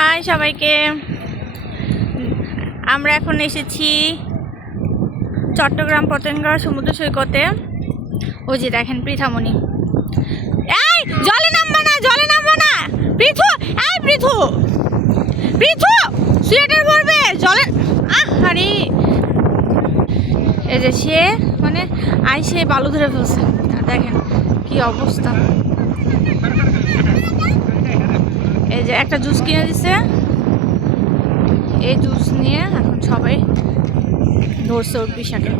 High সবাইকে, আমরা এখন এসেছি চট্টগ্রাম পতেঙ্গা সমুদ্র সৈকতে। ওই যে দেখেন পৃথামণি, এই জলে নামবা না, জলে নামবা না পৃথু, এই পৃথু পৃথু সোয়েটার পরবে জলে। আরে এই যে সে মানে আইসে বালু ধরে ফেলছে, দেখেন কি অবস্থা। এই যে একটা জুস কিনে দিছে, এই জুস নিয়ে এখন সবাই ধরছে ওর পিসাকে।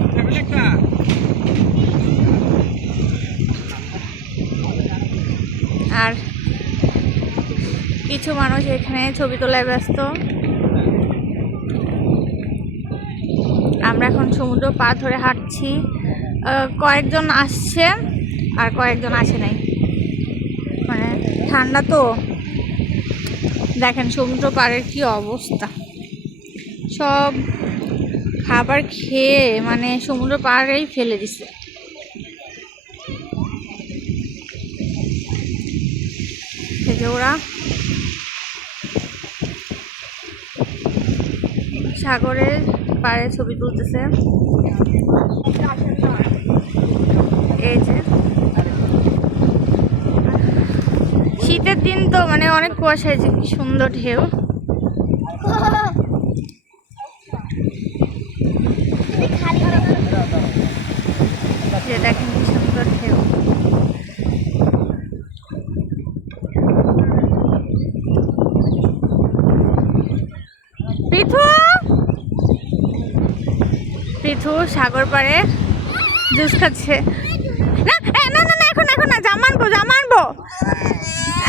আর কিছু মানুষ এখানে ছবি তোলায় ব্যস্ত। আমরা এখন সমুদ্র পার ধরে হাঁটছি, কয়েকজন আসছে আর কয়েকজন আসে নাই, মানে ঠান্ডা তো। দেখেন সমুদ্র পাড়ের কি অবস্থা, সব খাবার খেয়ে মানে সমুদ্র পাড়েই ফেলে দিছে। ওরা সাগরের পাড়ে ছবি তুলতেছে। এই যে শীতের দিন তো মানে অনেক কুয়াশা, হয়েছে কি সুন্দর ঢেউ। দেখেন কি সুন্দর ঢেউ। পৃথু পৃথু সাগর পাড়ে জুস খাচ্ছে। না না না, এখন এখন না, জামানবো জামানবো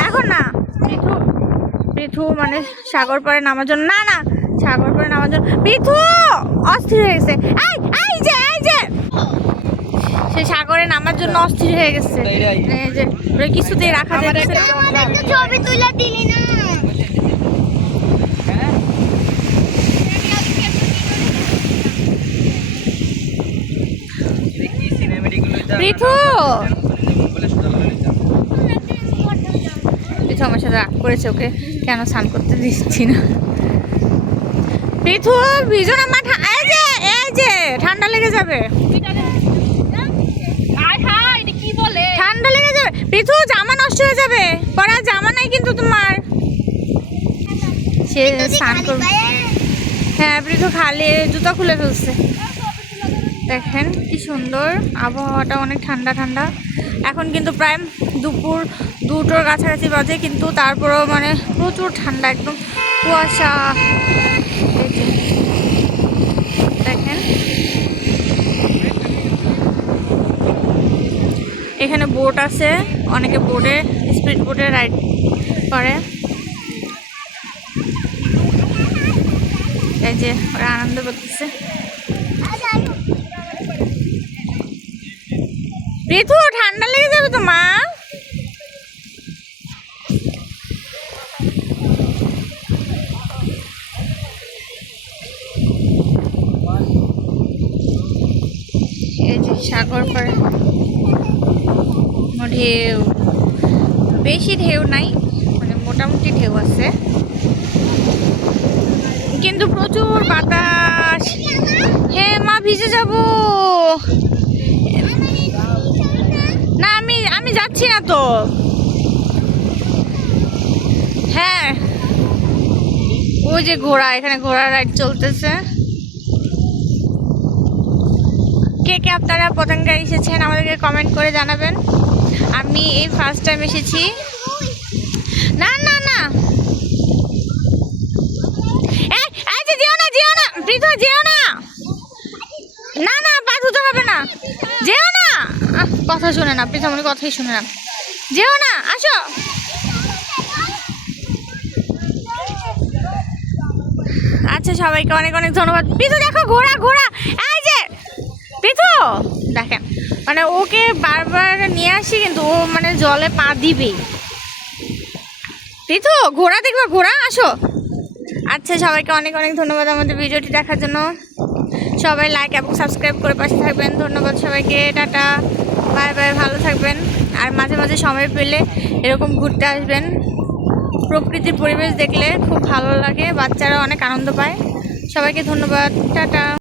এখন না। পৃথু পৃথু মানে সাগর পাড়ে নামার জন্য, না না সাগর পাড়ে নামার জন্য পৃথু অস্থির হয়ে গেছে। এই যে সে সাগরে নামার জন্য অস্থির হয়ে গেছে। এই যে কিছুতেই রাখা যাচ্ছে না। ছবি তুলে দিলি না। পৃথু পৃথু আমার সাথে রাগ করেছে, ওকে কেন স্নান করতে দিচ্ছি না। পৃথু ভিজো না, এই যে ঠান্ডা লেগে যাবে, ঠান্ডা লেগে যাবে। পৃথু জামা নষ্ট হয়ে যাবে, পরা জামা নাই কিন্তু তোমার। সে স্নান করবে। হ্যাঁ পৃথু খালি জুতা খুলে ফেলছে। দেখেন কি সুন্দর আবহাওয়াটা, অনেক ঠান্ডা ঠান্ডা। এখন কিন্তু প্রায় দুপুর 2টোর কাছাকাছি বাজে, কিন্তু তারপরেও মানে প্রচুর ঠান্ডা, একদম কুয়াশা। দেখেন এখানে বোট আছে, অনেকে বোটে স্পিড বোটে রাইড করে। এই যে ওরা আনন্দ করতেছে। পৃথু ঠান্ডা লেগে যাবে তো মা। এই যে সাগর পাড়ে ঢেউ, বেশি ঢেউ নাই, মানে মোটামুটি ঢেউ আছে, কিন্তু প্রচুর বাতাস। হ্যাঁ মা ভিজে যাব না, আমি যাচ্ছি না তো। হ্যাঁ ওই যে ঘোড়া, এখানে ঘোড়া রাইড চলতেছে। কে কে আপনারা পতেঙ্গা এসেছেন আমাদেরকে কমেন্ট করে জানাবেন। আমি এই ফার্স্ট টাইম এসেছি। না না না, এই যে যেও না পৃথু, যেও না, না না পা ধুতে হবে না, যেও না। কথা শুনে না পৃথামণি, কথাই শুনে না, যেও না, আসো। আচ্ছা সবাইকে অনেক অনেক ধন্যবাদ। পৃথু দেখো ঘোড়া ঘোড়া, এই যে পৃথু দেখেন, মানে ওকে বারবার নিয়ে আসি কিন্তু ও মানে জলে পা দিবেই। পৃথু ঘোড়া দেখবে, ঘোড়া, আসো। আচ্ছা সবাইকে অনেক অনেক ধন্যবাদ আমাদের ভিডিওটি দেখার জন্য। সবাই লাইক এবং সাবস্ক্রাইব করে পাশে থাকবেন। ধন্যবাদ সবাইকে, টাটা, বাই বাই, ভালো থাকবেন। আর মাঝে মাঝে সময় পেলে এরকম ঘুরতে আসবেন। প্রকৃতির পরিবেশ দেখলে খুব ভালো লাগে, বাচ্চারা অনেক আনন্দ পায়। সবাইকে ধন্যবাদ, টাটা।